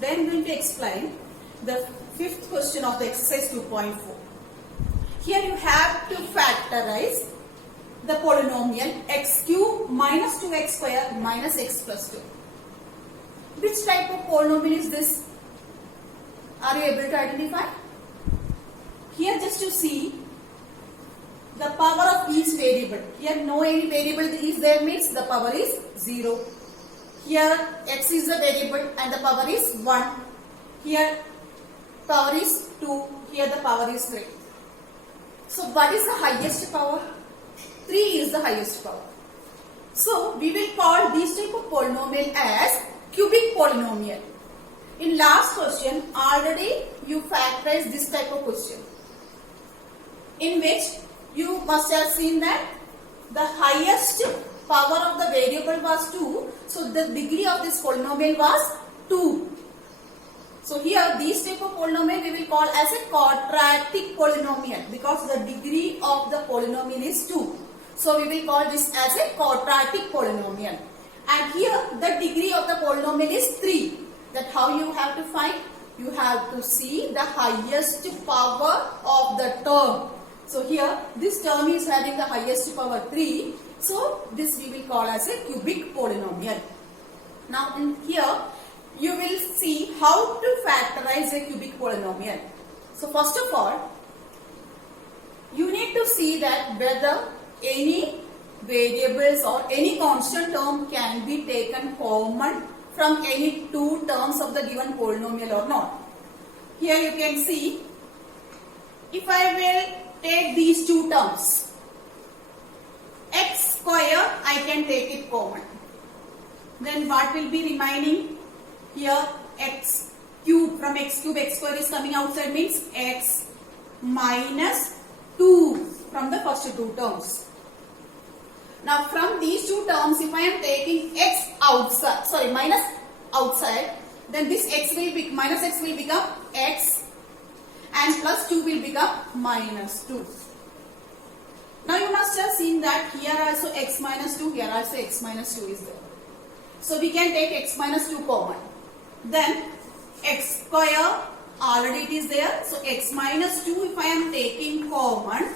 Today I am going to explain the fifth question of the exercise 2.4. Here you have to factorize the polynomial x cube minus 2x square minus x plus 2. Which type of polynomial is this? Are you able to identify? Here just to see the power of each variable. Here no any variable is there means the power is 0. Here x is the variable and the power is 1. Here power is 2. Here the power is 3. So what is the highest power? 3 is the highest power. So we will call this type of polynomial as cubic polynomial. In last question already you factorized this type of question, in which you must have seen that the highest power of the variable was 2. So the degree of this polynomial was 2. So here these type of polynomial we will call as a quadratic polynomial because the degree of the polynomial is 2. So we will call this as a quadratic polynomial. And here the degree of the polynomial is 3. That how you have to find? You have to see the highest power of the term. So here this term is having the highest power 3. So this we will call as a cubic polynomial. Now in here you will see how to factorize a cubic polynomial. So first of all you need to see that whether any variables or any constant term can be taken common from any two terms of the given polynomial or not. Here you can see, if I will take these two terms, x square I can take it common. Then what will be remaining? Here x cube, from x cube x square is coming outside means x minus 2 from the first two terms. Now from these two terms if I am taking x outside, sorry minus outside, then this x will be, minus x will become x and plus 2 will become minus 2. Now you must have seen that here also x minus 2, here also x minus 2 is there. So we can take x minus 2 common. Then x square already it is there. So x minus 2 if I am taking common,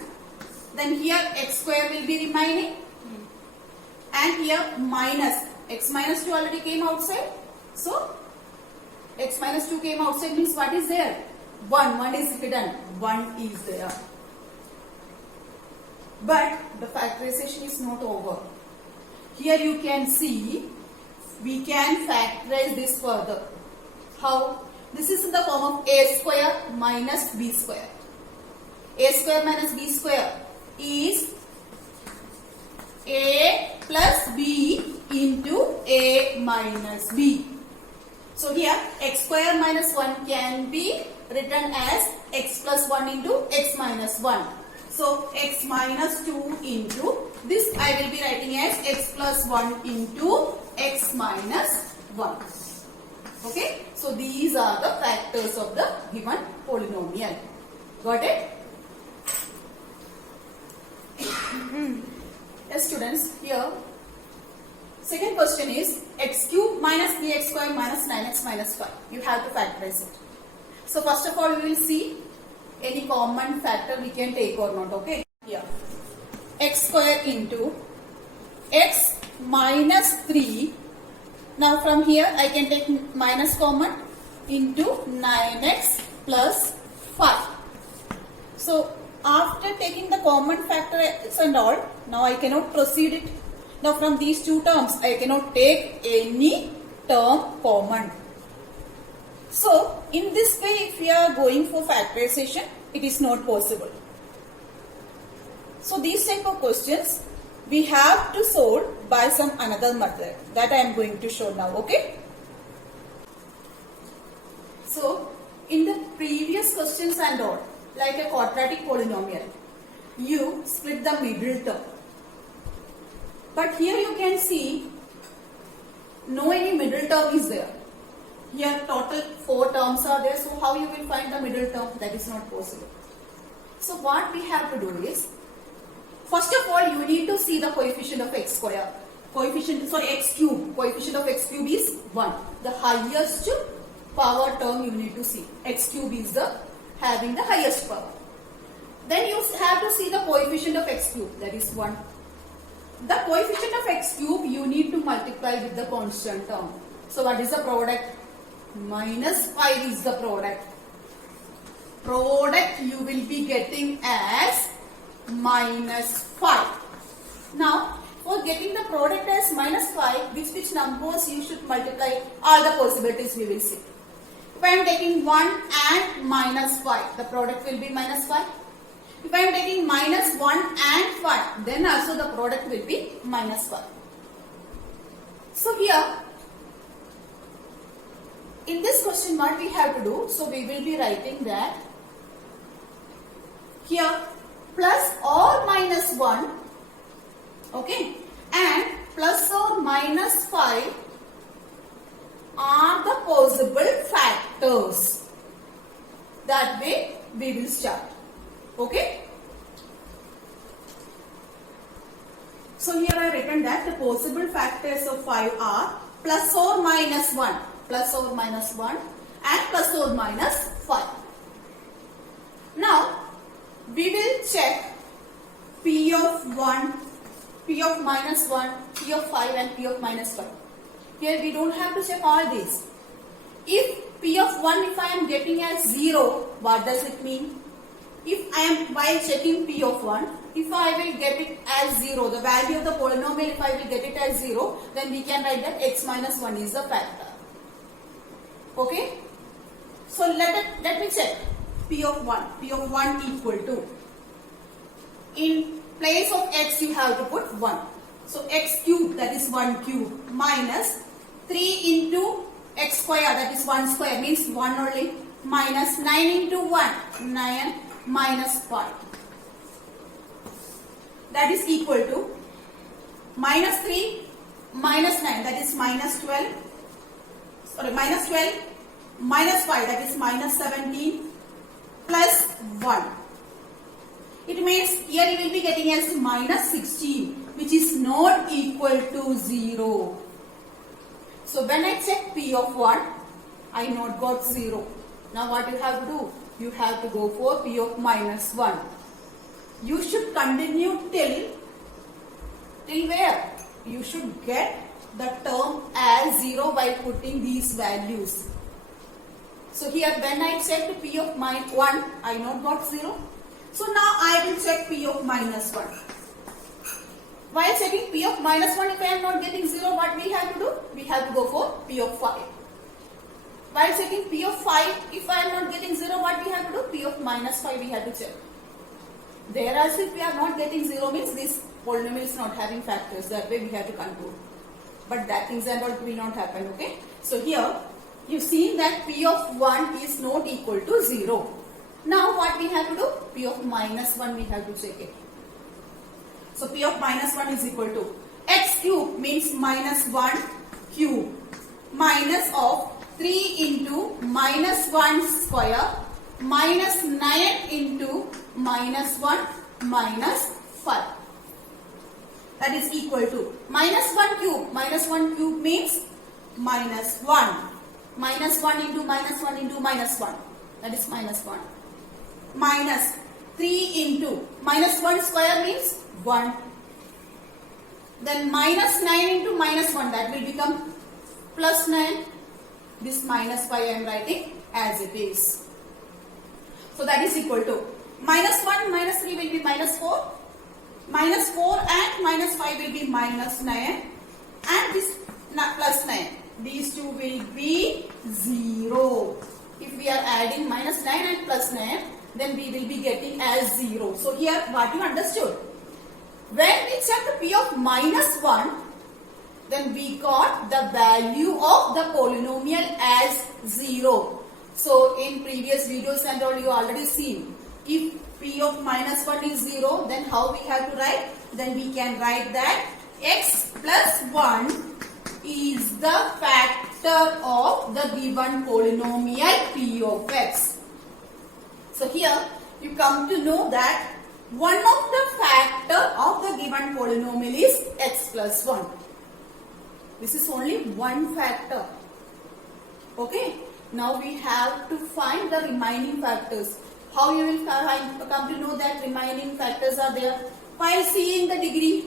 then here x square will be remaining. And here minus, x minus 2 already came outside. So x minus 2 came outside means what is there? 1 is hidden, 1 is there. But the factorization is not over. Here you can see, we can factorize this further. How? This is in the form of a square minus b square. A square minus b square is a plus b into a minus b. So here x square minus 1 can be written as x plus 1 into x minus 1. So x minus 2 into this I will be writing as x plus 1 into x minus 1. Okay. So these are the factors of the given polynomial. Got it? Yes students, here second question is x cube minus 3x square minus 9x minus 5. You have to factorize it. So first of all we will see any common factor we can take or not. Okay. Here x square into x minus 3. Now from here I can take minus common into 9x plus 5. So after taking the common factors and all, now I cannot proceed it. Now from these two terms I cannot take any term common. So in this way if we are going for factorization, it is not possible. So these type of questions we have to solve by some another method that I am going to show now. Okay. So in the previous questions and all, like a quadratic polynomial, you split the middle term. But here you can see no any middle term is there. Here total 4 terms are there. So how you will find the middle term? That is not possible. So what we have to do is, first of all you need to see the coefficient of x square. Coefficient of x cube is 1. The highest power term you need to see. X cube is the having the highest power. Then you have to see the coefficient of x cube, that is 1. The coefficient of x cube you need to multiply with the constant term. So what is the product? Minus 5 is the product. Product you will be getting as minus 5. Now, for getting the product as minus 5, which numbers you should multiply? All the possibilities we will see. If I am taking 1 and minus 5, the product will be minus 5. If I am taking minus 1 and 5, then also the product will be minus 5. So here, in this question what we have to do? So we will be writing that here plus or minus 1, okay, and plus or minus 5 are the possible factors. That way we will start. Okay. So here I written that the possible factors of 5 are plus or minus 1, plus or minus 1 and plus or minus 5. Now we will check P of 1, P of minus 1, P of 5 and P of minus 5. Here we don't have to check all these. If P of 1, if I am getting as 0, what does it mean? If I am, while checking P of 1, if I will get it as 0, the value of the polynomial, if I will get it as 0, then we can write that x minus 1 is the factor. Okay? So let me check P of 1. P of 1 equal to, in place of x you have to put 1. So x cube, that is 1 cube, minus 3 into x square, that is 1 square, means 1 only, minus 9 into 1, 9, minus 5. That is equal to minus 3, minus 9, that is minus 12, minus 12, minus 5, that is minus 17, plus 1. It means here you will be getting as minus 16, which is not equal to 0. So when I check P of 1, I not got 0. Now what you have to do? You have to go for P of minus 1. You should continue till where? You should get the term as 0 by putting these values. So here when I checked P of minus 1, I not got 0. So now I will check P of minus 1. While checking P of minus 1, if I am not getting 0, what we have to do? We have to go for P of 5. While checking P of 5, if I am not getting 0, what we have to do? P of minus 5 we have to check. There also if we are not getting 0 means this polynomial is not having factors. That way we have to conclude. But that things and all will not happen, okay? So here, you've seen that P of 1 is not equal to 0. Now what we have to do? P of minus 1 we have to check it. So P of minus 1 is equal to x cube means minus 1 cube minus of 3 into minus 1 square minus 9 into minus 1 minus 5. That is equal to minus 1 cube. Minus 1 cube means minus 1. Minus 1 into minus 1 into minus 1. That is minus 1. Minus 3 into minus 1 square means 1. Then minus 9 into minus 1, that will become plus 9. This minus 5 I am writing as it is. So that is equal to minus 1 minus 3 will be minus 4. Minus 4 and minus 5 will be minus 9. And this plus 9. These two will be 0. If we are adding minus 9 and plus 9, then we will be getting as 0. So here what you understood? When we checked P of minus 1, then we got the value of the polynomial as 0. So in previous videos and all you already seen. If P of minus 1 is 0, then how we have to write? Then we can write that x plus 1 is the factor of the given polynomial P of x. So here you come to know that one of the factor of the given polynomial is x plus 1. This is only one factor. Okay. Now we have to find the remaining factors. How you will come to know that remaining factors are there? While seeing the degree.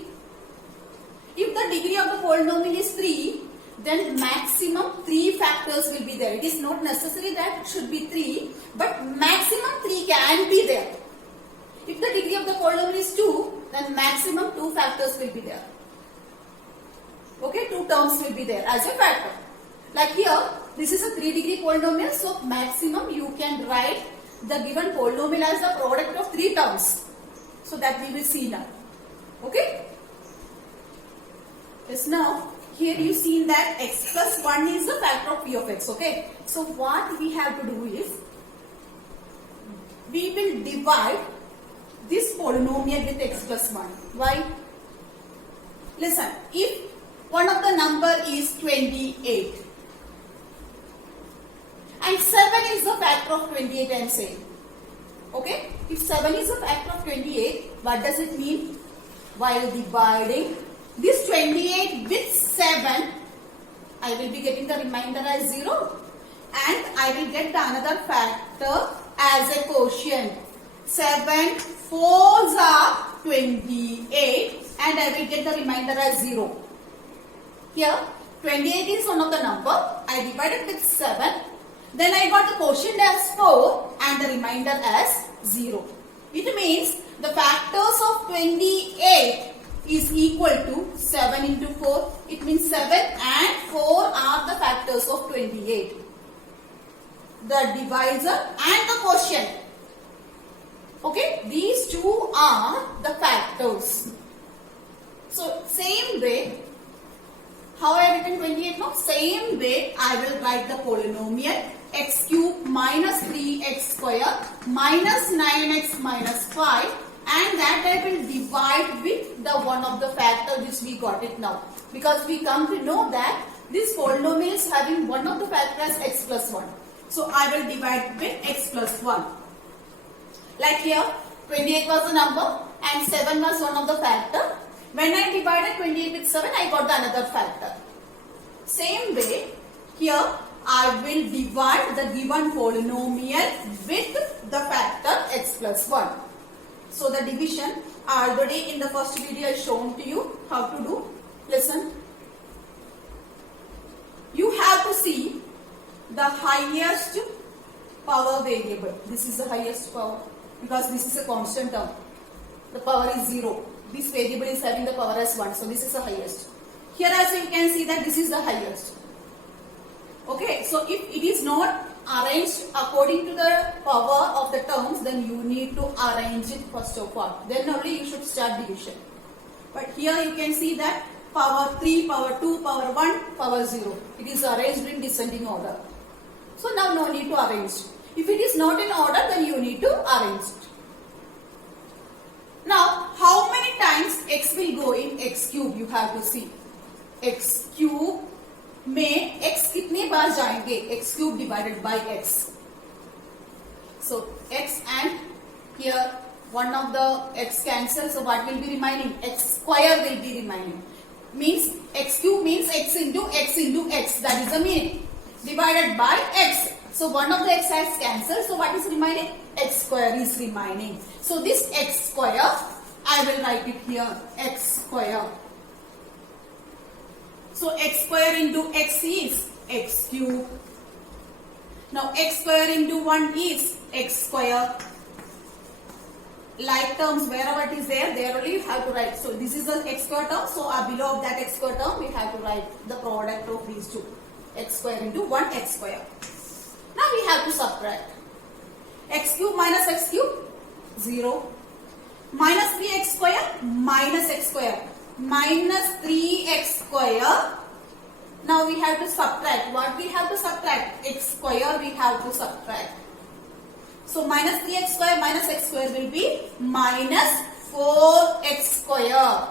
If the degree of the polynomial is 3, then maximum 3 factors will be there. It is not necessary that it should be 3, but maximum 3 can be there. If the degree of the polynomial is 2, then maximum 2 factors will be there. Okay, 2 terms will be there as a factor. Like here, this is a 3-degree polynomial, so maximum you can write the given polynomial as the product of 3 terms. So that we will see now. Okay? Yes, now here you see that x plus 1 is the factor of p of x. Okay? So what we have to do is, we will divide this polynomial with x plus 1. Why? Listen, if one of the number is 28 and 7 is the factor of 28, I am saying. Okay? If 7 is a factor of 28, what does it mean? While dividing this 28 with 7, I will be getting the remainder as 0 and I will get the another factor as a quotient. 7 4s are 28 and I will get the remainder as 0. Here 28 is one of the number. I divided with 7. Then I got the quotient as 4 and the remainder as 0. It means the factors of 28 is equal to 7 into 4. It means 7 and 4 are the factors of 28. The divisor and the quotient. Okay, these two are the factors. So same way, how I have written 28 now? Same way I will write the polynomial x cube minus 3x square minus 9x minus 5, and that I will divide with the one of the factor which we got it now. Because we come to know that this polynomial is having one of the factors as x plus 1. So I will divide with x plus 1. Like here, 28 was the number and 7 was one of the factor. When I divided 28 with 7, I got the another factor. Same way, here I will divide the given polynomial with the factor x plus 1. So the division already in the first video I shown to you how to do. Listen. You have to see the highest power variable. This is the highest power because this is a constant term. The power is 0. This variable is having the power as 1. So this is the highest. Here also you can see that this is the highest. Okay, so if it is not arranged according to the power of the terms, then you need to arrange it first of all. Then only you should start division. But here you can see that power 3, power 2, power 1, power 0. It is arranged in descending order. So now no need to arrange. If it is not in order, then you need to arrange it. Now, how many times x will go in x cube? You have to see. X cube में x कितने बार जाएंगे? X cube divided by x. So x and here one of the x cancels. So what will be remaining? X square will be remaining. Means x cube means x into x into x. That is the meaning. Divided by x. So one of the x has cancelled. So what is remaining? X square is remaining. So this x square, I will write it here. X square. So x square into x is x cube. Now x square into 1 is x square. Like terms wherever it is there only you have to write. So this is the x square term. So below of that x square term we have to write the product of these two. X square into 1 x square. Now we have to subtract. X cube minus x cube 0. Minus 3x square minus x square. Minus 3x square. Now we have to subtract. What we have to subtract? X square we have to subtract. So minus 3x square minus x square will be minus 4x square.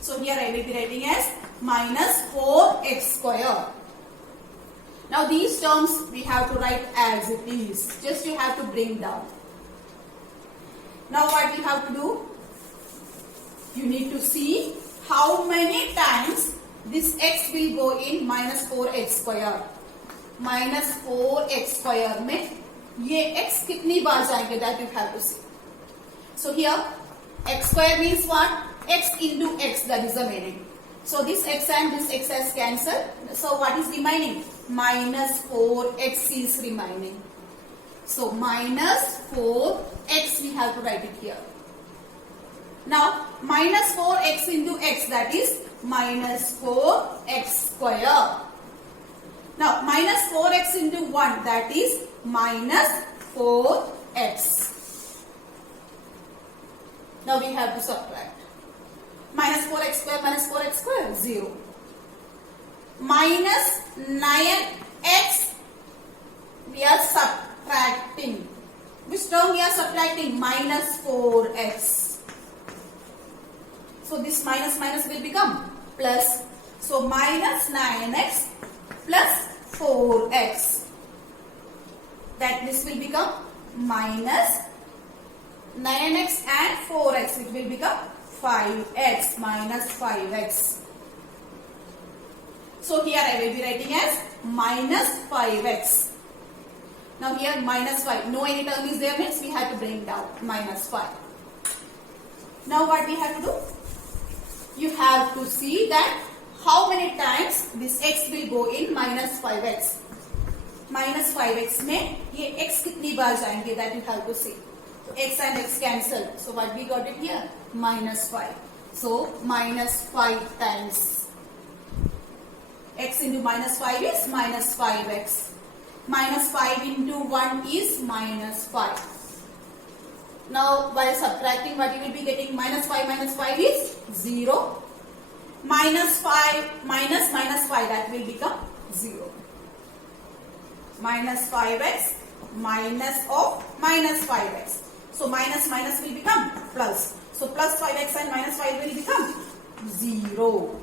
So here I will be writing as minus 4x square. Now these terms we have to write as it is. Just you have to bring down. Now what you have to do? You need to see how many times this x will go in minus 4x square. Minus 4x square में ये x कितनी बार जाएंगे, that you have to see. So here x square means what? X into x, that is the meaning. So this x and this x has cancelled. So what is remaining? Minus 4x is remaining. So minus 4x we have to write it here. Now minus 4x into x, that is minus 4x square. Now minus 4x into 1, that is minus 4x. Now we have to subtract. Minus 4x square, 0. Minus 9x, we are subtracting. Which term we are subtracting? Minus 4x. So this minus will become plus. So minus 9x plus 4x. That this will become minus 9x and 4x, it will become 5x, minus 5x. So here I will be writing as minus 5x. Now here minus 5, no any term is there, means we have to bring down minus 5. Now what we have to do? You have to see that how many times this x will go in minus 5x. Minus 5x में ये x कितनी बार जाएंगे, that you have to see. X and x cancel. So what we got it here? Minus 5. So minus 5 times. X into minus 5 is minus 5x. Minus 5 into 1 is minus 5. Now while subtracting, what you will be getting? Minus 5 is 0. Minus 5 minus 5, that will become 0. Minus 5x minus of minus 5x. So minus will become plus. So plus 5x and minus 5 will become 0.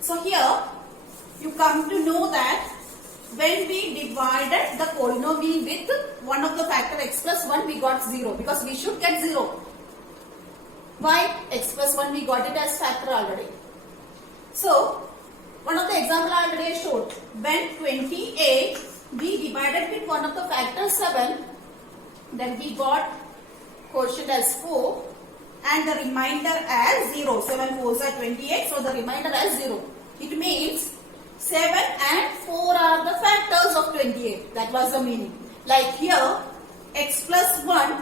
So here you come to know that when we divided the polynomial with one of the factor x plus 1, we got 0 because we should get 0. Why? X plus 1 we got it as factor already. So one of the example I already showed. When 28 we divided with one of the factor 7, then we got quotient as 4 and the remainder as 0. 7 4s are 28, so the remainder as 0. It means 7 and 4 are the factors of 28. That was the meaning. Like here, x plus 1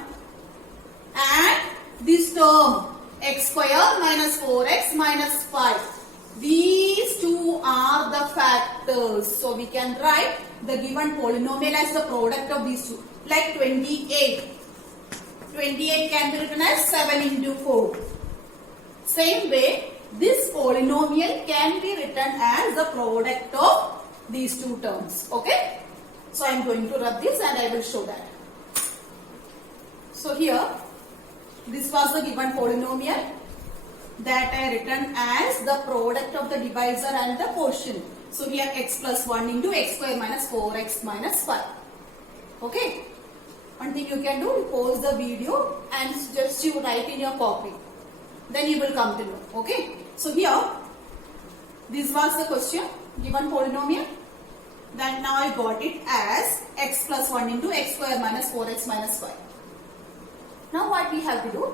and this term x square minus 4x minus 5. These two are the factors. So we can write the given polynomial as the product of these two. Like 28. 28 can be written as 7 into 4. Same way, this polynomial can be written as the product of these two terms. Okay? So I am going to rub this and I will show that. So here, this was the given polynomial that I written as the product of the divisor and the quotient. So here x plus 1 into x square minus 4x minus 5. Okay? One thing you can do, you pause the video and just you write in your copy. Then you will come to know. Okay? So here, this was the question, given polynomial. Then now I got it as x plus 1 into x square minus 4x minus 5. Now what we have to do?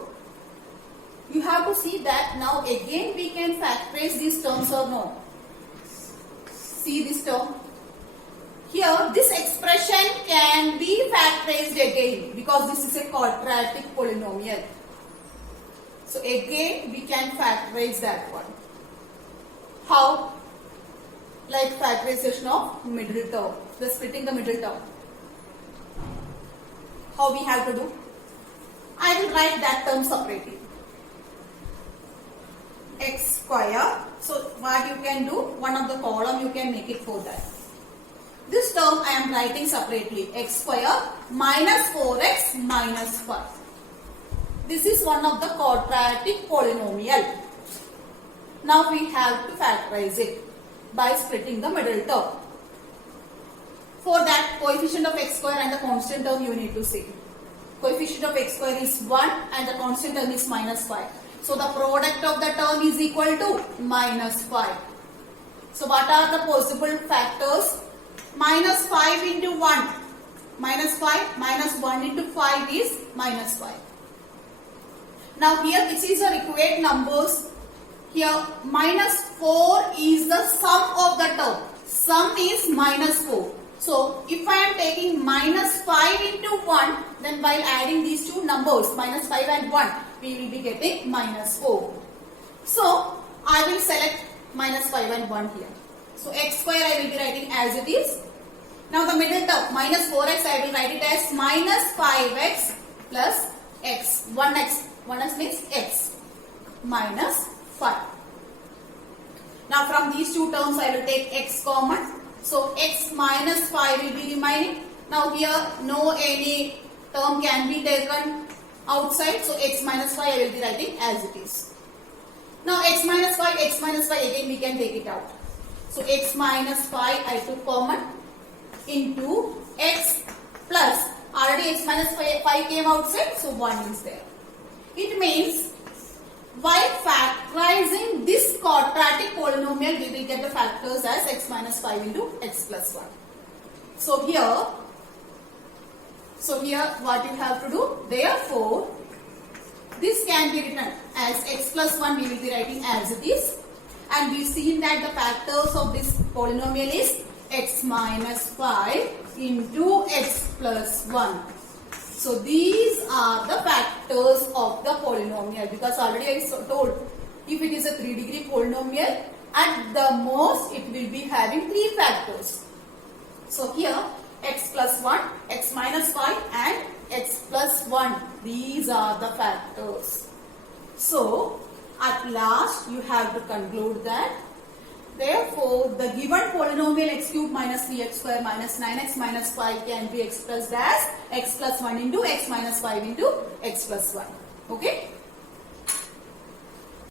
You have to see that now again we can factorize these terms or no. See this term. Here this expression can be factorized again because this is a quadratic polynomial. So again we can factorize that one. How? Like factorization of middle term. The splitting the middle term. How we have to do? I will write that term separately. X square. So what you can do? One of the column you can make it for that. This term I am writing separately. X square minus 4x minus 5. This is one of the quadratic polynomial. Now we have to factorize it by splitting the middle term. For that, coefficient of x square and the constant term you need to see. Coefficient of x square is 1 and the constant term is minus 5. So the product of the term is equal to minus 5. So what are the possible factors? minus 5 into 1. Minus 5 minus 1 into 5 is minus 5. Now here this is a required numbers. Here minus 4 is the sum of the term. Sum is minus 4. So if I am taking minus 5 into 1, then while adding these two numbers, minus 5 and 1, we will be getting minus 4. So I will select minus 5 and 1 here. So x square I will be writing as it is. Now the middle term, minus 4x, I will write it as minus 5x plus x. 1x means x minus 5. Now from these two terms I will take x common. So x minus 5 will be remaining. Now here no any term can be taken outside. So x minus 5 I will be writing as it is. Now x minus 5 again we can take it out. So x minus 5 I took common into x plus, already x minus 5 came outside, so 1 is there. It means while factorizing this quadratic polynomial, we will get the factors as x minus 5 into x plus 1. So here what you have to do, therefore this can be written as x plus 1 we will be writing as it is, and we've seen that the factors of this polynomial is x minus 5 into x plus 1. So these are the factors of the polynomial, because already I told if it is a 3-degree polynomial, at the most it will be having 3 factors. So here x plus 1, x minus 5 and x plus 1, these are the factors. So at last you have to conclude that therefore the given polynomial x cube minus 3x square minus 9x minus 5 can be expressed as x plus 1 into x minus 5 into x plus 1. Okay.